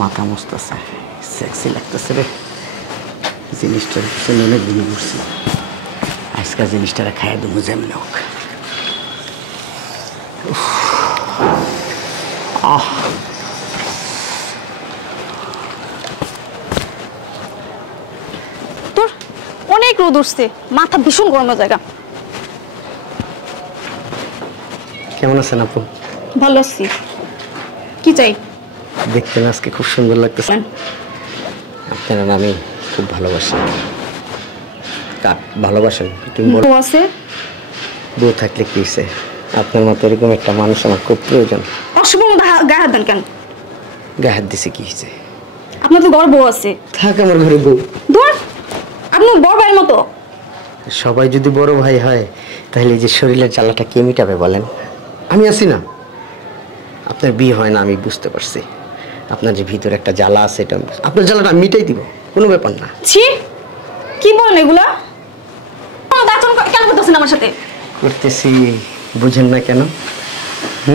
মাথা মস্তাছে, সেক্সি লাগতেছে রে। জিনিসটার পিছনে অনেক দিন ঘুরছি, আজকাল জিনিসটারে খাইয়ে দেবো যেমন হোক। তোর অনেক রোদ উঠছে, মাথা ভীষণ গরমের জায়গা। কেমন আছেন আপু? ভালো আছি। কি চাই? দেখতেন আজকে খুব সুন্দর লাগতেছে। আপনারা আমি খুব ভালোবাসি। কাক ভালোবাসেন? তুমি বলো। আছে বউ থাকলে কি হয়েছে? আপনার মতো এরকম একটা মানুষ আমার খুব প্রয়োজন। অশুভ গায়ে হাত দেন কেন? গায়ে হাত দিছে কি হয়েছে? আপনার তো বড় বউ আছে। থাক আমার ঘরে বউ। ধর, আপনার বড় ভাইয়ের মতো। সবাই যদি বড় ভাই হয় তাহলে এই যে শরীরের জ্বালাটা কে মিটাবে বলেন? আমি আছি না। আপনার বিয়ে হয় না আমি বুঝতে পারছি, আপনার যে ভিতরে একটা জ্বালা আছে এটা আপনার জ্বালাটা আমি মিটাই দিব, কোনো ব্যাপার না। ছি, কি বলেন এগুলা? কেন করতেছেন আমার সাথে? করতেছি, বুঝেন না কেন?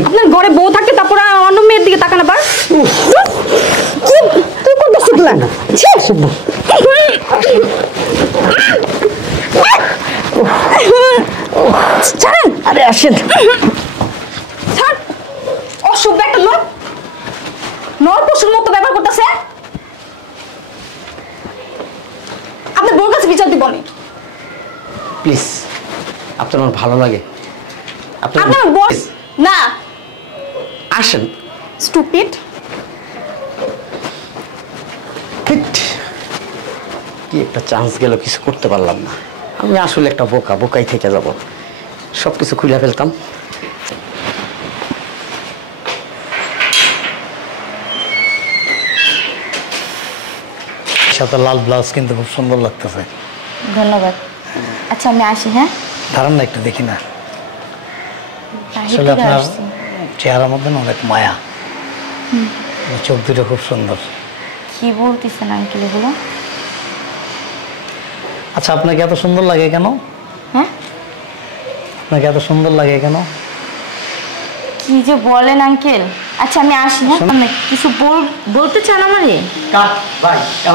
আপনার ঘরে বউ থাকে তারপর অন্য মেয়ের দিকে তাকান আবার। তুই করতেছিস এগুলা? ছাড়েন। আরে আসেন। ছাড়। অসভ্য একটা লোক, নর পশুর মতো ব্যবহার করতেছে। আপনার বউর কাছে বিচার দিব আমি। প্লিজ, আপনার আমার ভালো লাগে। আপনার বস না। আসেন। স্টুপিড। কি একটা চান্স গেল, কিছু করতে পারলাম না। আমি আসলে একটা বোকা, বোকাই থেকে যাব, সব কিছু খুলে ফেলতাম। সাথে লাল ব্লাউজ কিন্তু খুব সুন্দর লাগতেছে। ধন্যবাদ। আচ্ছা আমি আসি। হ্যাঁ, দাঁড়ান না একটু দেখি না। আসলে আপনার চেহারার মধ্যে অনেক মায়া, চোখ দুটো খুব সুন্দর। কি বলতেছেন আঙ্কেল এগুলো? আচ্ছা আপনাকে এত সুন্দর লাগে কেন? হ্যাঁ, আপনাকে এত সুন্দর লাগে কেন? কি যে বলেন আঙ্কেল। আচ্ছা আমি আসি। হ্যাঁ, কিছু বলতে চান আমারে?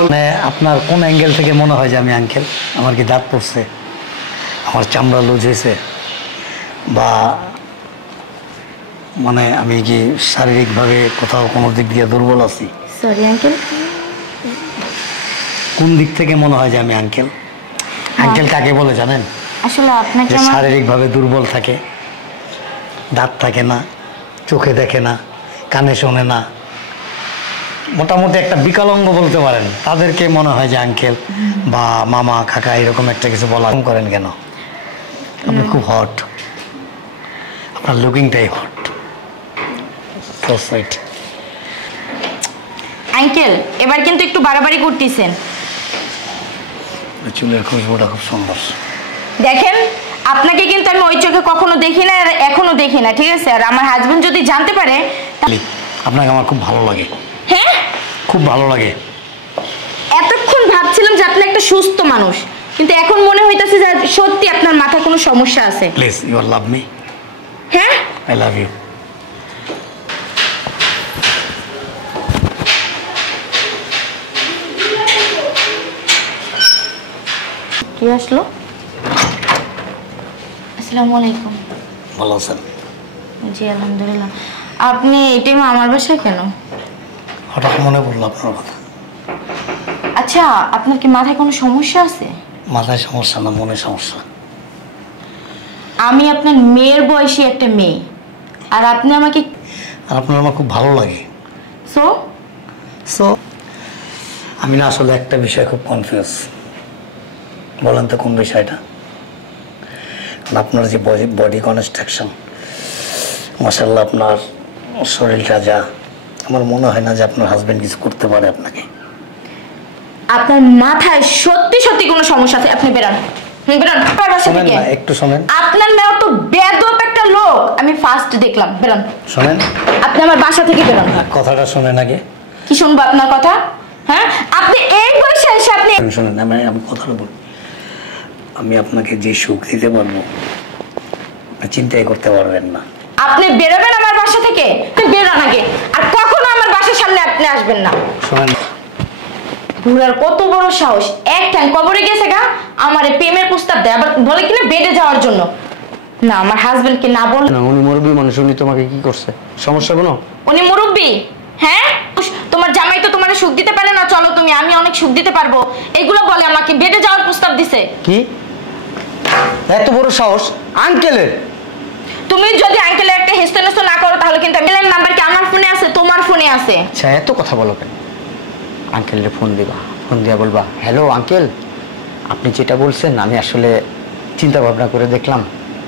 মানে আপনার কোন অ্যাঙ্গেল থেকে মনে হয় যে আমি আঙ্কেল? আমার কি দাঁত পড়ছে, আমার চামড়া লুজ হয়েছে, বা মানে আমি কি শারীরিকভাবে কোথাও কোনো দিক দিয়ে দুর্বল আছি? Sorry uncle. কোন দিক থেকে মনে হয় যে আমি আঙ্কেল? আঙ্কেল কাকে বলে জানেন? আসলে আপনাকে শারীরিকভাবে দুর্বল থাকে, দাঁত থাকে না, চোখে দেখে না, কানে শোনে না, মোটামুটি একটা বিকলাঙ্গ বলতে পারেন, তাদেরকে মনে হয় যে আঙ্কেল বা মামা কাকা এরকম একটা কিছু বলা করেন কেন? আপনি খুব হট, আপনার লুকিংটাই হট। So sweet. আঙ্কেল এবার কিন্তু একটু বাড়াবাড়ি করতেছেন। চুলের খুশবুটা খুব সুন্দর। দেখেন, আপনাকে কিন্তু আমি ওই চোখে কখনো দেখি না, আর এখনো দেখি না, ঠিক আছে? আর আমার হাজবেন্ড যদি জানতে পারে। আপনাকে আমার খুব ভালো লাগে। হ্যাঁ, খুব ভালো লাগে। এতক্ষণ ভাবছিলাম যে আপনি একটা সুস্থ মানুষ, কিন্তু এখন মনে হইতাছে যে সত্যি আপনার মাথায় কোনো সমস্যা আছে। Please, you love me? হ্যাঁ, আই লাভ ইউ। কে আসলো? আসসালামু আলাইকুম। ভালো আছেন? জি আলহামদুলিল্লাহ। আপনি এই টাইমে আমার বাসায় কেন? হঠাৎ মনে পড়লো আপনার কথা। আচ্ছা, আপনার কি মাথায় কোনো সমস্যা আছে? মাথায় সমস্যা না, মনে সমস্যা। আমি আপনার মেয়ের বয়সী একটা মেয়ে, আর আপনি আমাকে। আর আপনার আমার খুব ভালো লাগে। সো সো আমি না আসলে একটা বিষয় খুব কনফিউজ। বলেন তো কোন বিষয়টা? আপনার যে বডি কনস্ট্রাকশন, মাশাআল্লাহ, আপনার শরীরটা যা, আমার মনে হয় না যে আপনার হাজবেন্ড কিছু করতে পারে আপনাকে। আপনার মাথায় সত্যি সত্যি কোনো সমস্যা আছে। আপনি বেরান, বেরান আমার বাসা থেকে। একটু শোনেন। আপনার মেয়ে তো বেয়াদব একটা লোক, আমি ফার্স্ট দেখলাম। বেরান, শোনেন। আপনি আমার বাসা থেকে বেরান। কথাটা শোনেন আগে। কি শুনবো আপনার কথা? হ্যাঁ, আপনি এই বয়সে এসে আপনি শোনেন, আমি কথাটা বলি। আমি আপনাকে যে সুখ দিতে পারবো চিন্তাই করতে পারবেন না। আপনি বেরোবেন আমার বাসা বাসা থেকে? তুমি বেরোন আগে, আর কখনো আমার বাসার সামনে আপনি আসবেন না। শোনেন, বুড়ার কত বড় সাহস, এক ঠ্যাং কবরে গেছে গা, আমার প্রেমের প্রস্তাব দেয়, আবার বলে কিনা বেডে যাওয়ার জন্য। না, আমার হাজবেন্ডকে না বল। না, উনি মুরব্বী মানুষ, উনি তোমাকে কি করছে? সমস্যা কোনো? উনি মুরব্বী? হ্যাঁ, তোমার জামাই তো তোমার সুখ দিতে পারে না, চলো তুমি, আমি অনেক সুখ দিতে পারবো, এগুলো বলে আমাকে বেডে যাওয়ার প্রস্তাব দিছে। কি এত বড় সাহস আঙ্কেলের? তুমি যদি আঙ্কেলের একটা হেস্তনেস্ত না করো তাহলে কিন্তু আঙ্কেলের নাম্বার কি আমার ফোনে আছে, তোমার ফোনে আছে? আচ্ছা, এত কথা বলো কেন? আঙ্কেলের ফোন দিবা, ফোন দিয়া বলবা, হ্যালো আঙ্কেল, আপনি যেটা বলছেন আমি আসলে চিন্তা ভাবনা করে দেখলাম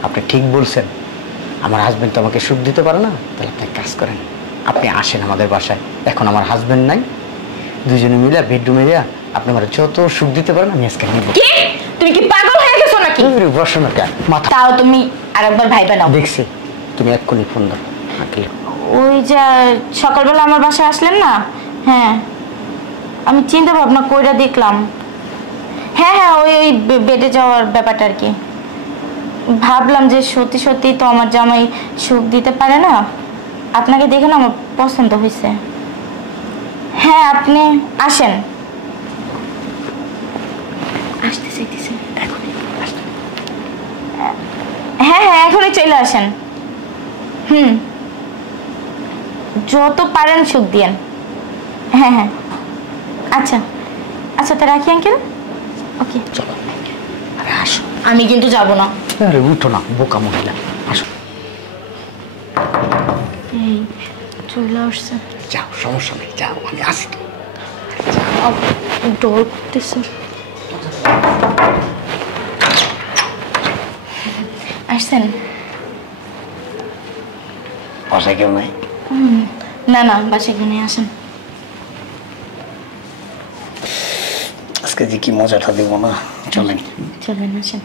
আপনি ঠিক বলছেন, আমার হাজবেন্ড তো আমাকে সুখ দিতে পারে না, তাহলে আপনি এক কাজ করেন, আপনি আসেন আমাদের বাসায়, এখন আমার হাজবেন্ড নাই, দুজনে মিলে বেডরুমে যা আপনি আমার যত সুখ দিতে পারেন আমি আজকে নিব। কি তুমি কি পাগল হয়ে গেছো নাকি? বসো না কেন মাথা? তাও তুমি আরেকবার ভাইবা নাও। দেখছি তুমি এক্ষুনি ফোন দাও আঙ্কেল। ওই যে সকালবেলা আমার বাসায় আসলেন না, হ্যাঁ আমি চিন্তা ভাবনা কইরা দেখলাম, হ্যাঁ হ্যাঁ ওই ওই বেডে যাওয়ার ব্যাপারটা আর কি, ভাবলাম যে সত্যি সত্যি তো আমার জামাই সুখ দিতে পারে না, আপনাকে দেখে না আমার পছন্দ হয়েছে। হ্যাঁ আপনি আসেন। আসতে চাইতেছেন এখনই? হ্যাঁ হ্যাঁ এখনই চলে আসেন। যত পারেন সুখ দিয়েন। হ্যাঁ হ্যাঁ আচ্ছা আচ্ছা, তা রাখি আঙ্কেল। ওকে চলো, আরে আসো। আমি কিন্তু যাব না। আরে উঠো না, বোকা মহিলা, আসো। এই চলে আসছে। যাও, সমস্যা নেই, যাও, আমি আসি তো। ডর করতেছে। আসছেন? বাসায় কেউ নাই? না না, বাসায় কিনে আসেন। আজকে যে কি মজাটা দেবো না, চলেন। চলেন আসেন।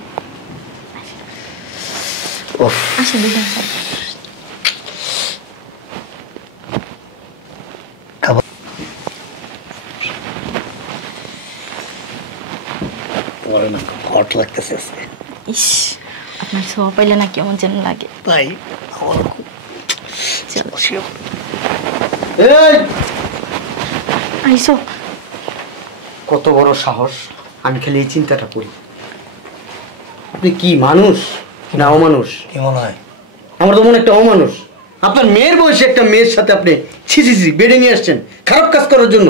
ওফ, আসেন দিদি আসেন। খাবার বলে না, হট লাগতেছে আজকে। ইস, আপনার ছোঁয়া পাইলে না কেমন যেন লাগে। তাই আমার খুব চলো। এই আইসো। কত বড় সাহস! আমি খালি এই চিন্তাটা করি, আপনি কি মানুষ না অমানুষ? কি মনে হয়? আমার তো মনে একটা অমানুষ। আপনার মেয়ের বয়সে একটা মেয়ের সাথে আপনি ছি ছি ছি বেডে নিয়ে আসছেন খারাপ কাজ করার জন্য।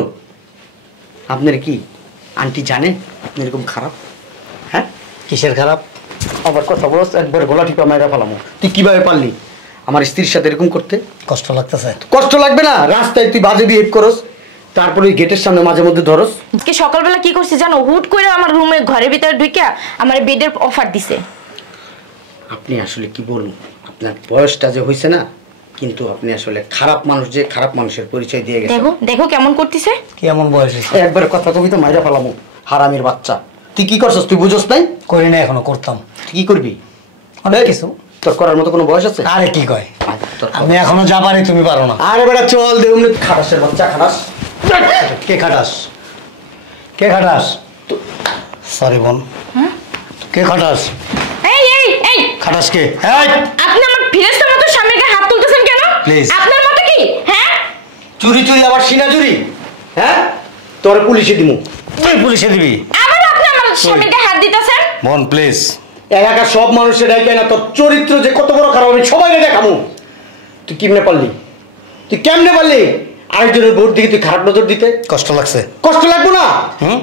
আপনার কি আন্টি জানে আপনি এরকম খারাপ? হ্যাঁ, কিসের খারাপ? আবার কথা বলছ, একবার গলা টিপা মায়েরা ফেলামো। তুই কিভাবে পারলি আমার স্ত্রীর সাথে এরকম করতে? কষ্ট লাগতেছে? কষ্ট লাগবে না? রাস্তায় তুই বাজে বিহেভ করস, তারপরে ওই গেটের সামনে মাঝে মধ্যে ধরস। আজকে সকালবেলা কি করছে জানো? হুট করে আমার রুমে ঘরের ভিতরে ঢুকে আমার বেডের অফার দিছে। আপনি আসলে কি বলুন, আপনার বয়সটা যে হয়েছে না, কিন্তু আপনি আসলে খারাপ মানুষ, যে খারাপ মানুষের পরিচয় দিয়ে গেছেন। দেখো দেখো কেমন করতেছে। কি এমন বয়স হয়েছে? একবার কথা কবি তো মাইরা ফেলামো, হারামির বাচ্চা। তুই কি করছস তুই বুঝস নাই? করি না, এখনো করতাম। তুই কি করবি? অনেক কিছু। তোর করার মতো কোনো বয়স আছে? আরে কি কয়, আয়, তোর আমি এখনো যা পারি তুমি পারো না। আরে বেটা চল দে, অমনি খাটাসের বাচ্চা খাটাস। কে খাটাস? কে খাটাস? সরি বোন, কে খাটাস? এই এই এই খাটাস কে? এই আপনি আমার ফিরেস্তার মতো স্বামীর গায়ে হাত তুলতেছেন কেন? Please. আপনার মতো কি? হ্যাঁ চুরি চুরি আবার সিনা চুরি? হ্যাঁ, তোর পুলিশে দিমু। তুই পুলিশে দিবি? আবার আপনি আমার স্বামীর গায়ে হাত দিতেছেন। বোন প্লিজ। এলাকার সব মানুষের ডাইকে না তোর চরিত্র যে কত বড় খারাপ আমি সবাই দেখামু। তুই কেমনে পারলি? তুই কেমনে পারলি আরেকজনের বোর দিকে তুই খারাপ নজর দিতে? কষ্ট লাগছে? কষ্ট লাগবে না? হুম,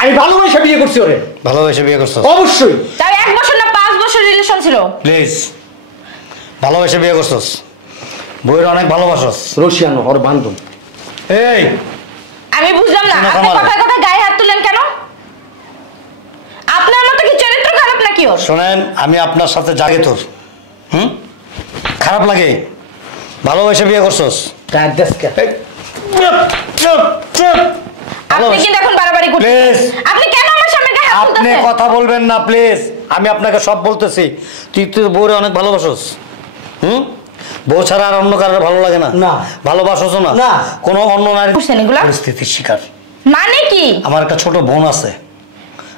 আমি ভালোবাসা বিয়ে করছি ওরে। ভালোবেসে বিয়ে করছো? অবশ্যই। তাই 1 বছর না 5 বছর রিলেশন ছিল। প্লিজ, ভালোবেসে বিয়ে করছস, বইয়ের অনেক ভালোবাসস। রশিয়ানো ওর বান্ধব। এই আমি বুঝলাম না শোনো আপনি আমার। কথায় কথায় গায়ে হাত তুলেন কেন? আপনার মতো কি চরিত্র খারাপ নাকি ওর? শোনেন, আমি আপনার সাথে জাগে তোর খারাপ লাগে? ভালোবেসে বিয়ে করছস? কার দেশকে আপনি কিন্তু এখন বাড়াবাড়ি করতেছেন। Please. আপনি কেন আমার স্বামীর গায়ে হাত আপনি তুলতেছেন? কথা বলবেন না প্লিজ, আমি আপনাকে সব বলতেছি। তুই তুই বউরে অনেক ভালোবাসস। বউ ছাড়া আর অন্য কারোর ভালো লাগে না? না। ভালোবাসস না? না। কোনো অন্য নারী বুঝছেন এগুলা? পরিস্থিতির শিকার। মানে কি? আমার একটা ছোট বোন আছে,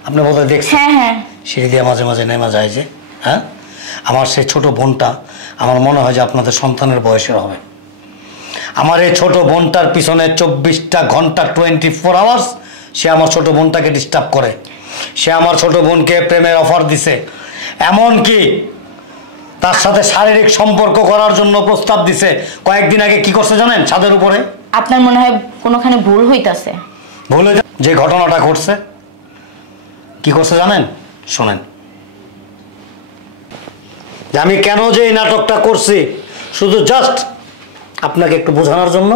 আপনি বোধহয় দেখছেন, হ্যাঁ হ্যাঁ সিঁড়ি দিয়ে মাঝে মাঝে নেমে যায় যে। হ্যাঁ, আমার সেই ছোট বোনটা আমার মনে হয় যে আপনাদের সন্তানের বয়সের হবে। আমার এই ছোট বোনটার পিছনে 24টা ঘন্টা 24 আওয়ার্স সে আমার ছোট বোনটাকে ডিস্টার্ব করে। সে আমার ছোট বোনকে প্রেমের অফার দিছে, এমনকি তার সাথে শারীরিক সম্পর্ক করার জন্য প্রস্তাব দিছে। কয়েকদিন আগে কি করছে জানেন? ছাদের উপরে। আপনার মনে হয় কোনোখানে ভুল হইতাছে। ভুলে যে ঘটনাটা ঘটছে কি করছে জানেন? শোনেন, যে আমি কেন যে এই নাটকটা করছি শুধু জাস্ট আপনাকে একটু বোঝানোর জন্য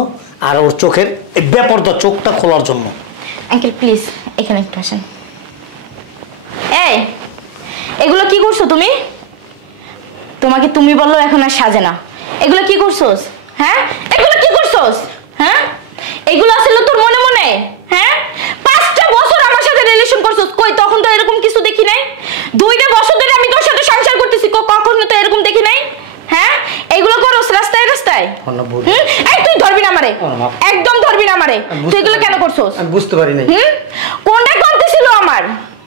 আর ওর চোখের এই বেপরদা চোখটা খোলার জন্য। আঙ্কেল প্লিজ এখানে একটু আসেন। এই এগুলো কি করছো তুমি? তোমাকে তুমি বললো এখন আর সাজে না। এগুলো কি করছোস? হ্যাঁ এগুলো কি করছোস? হ্যাঁ এগুলো আসলে তোর মনে মনে? হ্যাঁ 5টা বছর আমার সাথে রিলেশন করছোস, কই তখন তো এরকম কিছু দেখি নাই। 2টা বছর ধরে আমি তোর সাথে সংসার করতেছি, কখনো তো এরকম দেখি নাই। হ্যাঁ এগুলো করোস রাস্তায় রাস্তায়? এই তুই ধরবি না আমারে, একদম ধরবি না আমারে। তুই এগুলো কেন করছোস? আমি বুঝতে পারি নাই। কোনটা কমতি ছিল আমার?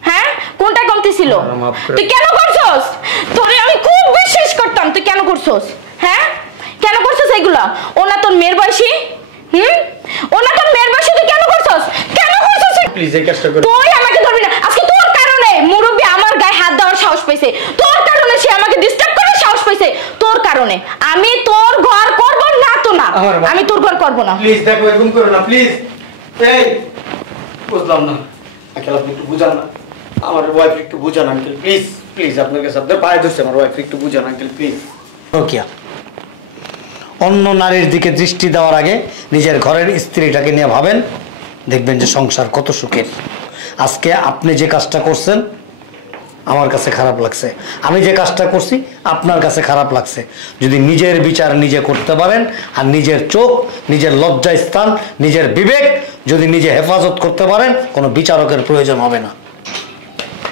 হ্যাঁ কোনটা কমতি ছিল? তুই কেন করছোস? তোরে আমি খুব বিশ্বাস করতাম, তুই কেন করছোস? হ্যাঁ কেন করছোস এগুলা? ওনা তোর মেয়ের বয়সী? ওনা তোর মেয়ের বয়সী, তুই কেন করছোস? কেন করছোস? প্লিজ এই কাজটা করো। তুই আমাকে ধরবি না। আজকে তোর কারণে মুরব্বি আমার গায়ে হাত দেওয়ার সাহস পাইছে, তোর কারণে সে আমাকে ডিস্টার্ব করার সাহস পাইছে, তোর কারণে। আমি তোর ঘর করব না তো না, আমি তোর ঘর করব না। প্লিজ দেখো, এরকম করো না প্লিজ। এই বুঝলাম না আঙ্কেল, আপনি একটু বুঝান না আমার ওয়াইফ, একটু বুঝান আঙ্কেল প্লিজ। প্লিজ আপনার কাছে আপনার পায়ে ধরছে আমার ওয়াইফ, একটু বুঝান আঙ্কেল প্লিজ। রোকিয়া, অন্য নারীর দিকে দৃষ্টি দেওয়ার আগে নিজের ঘরের স্ত্রীটাকে নিয়ে ভাবেন, দেখবেন যে সংসার কত সুখের। আজকে আপনি যে কাজটা করছেন আমার কাছে খারাপ লাগছে, আমি যে কাজটা করছি আপনার কাছে খারাপ লাগছে। যদি নিজের বিচার নিজে করতে পারেন আর নিজের চোখ, নিজের লজ্জা স্থান, নিজের বিবেক যদি নিজে হেফাজত করতে পারেন, কোনো বিচারকের প্রয়োজন হবে না।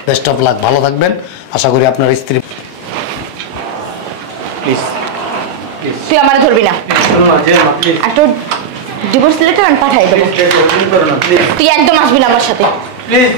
বেস্ট অফ লাক, ভালো থাকবেন। আশা করি আপনার স্ত্রী। প্লিজ তুই আমারে ধরবি না। একটা ডিভোর্স লেটার আমি পাঠাই দেবো। তুই একদম আসবি না আমার সাথে। প্লিজ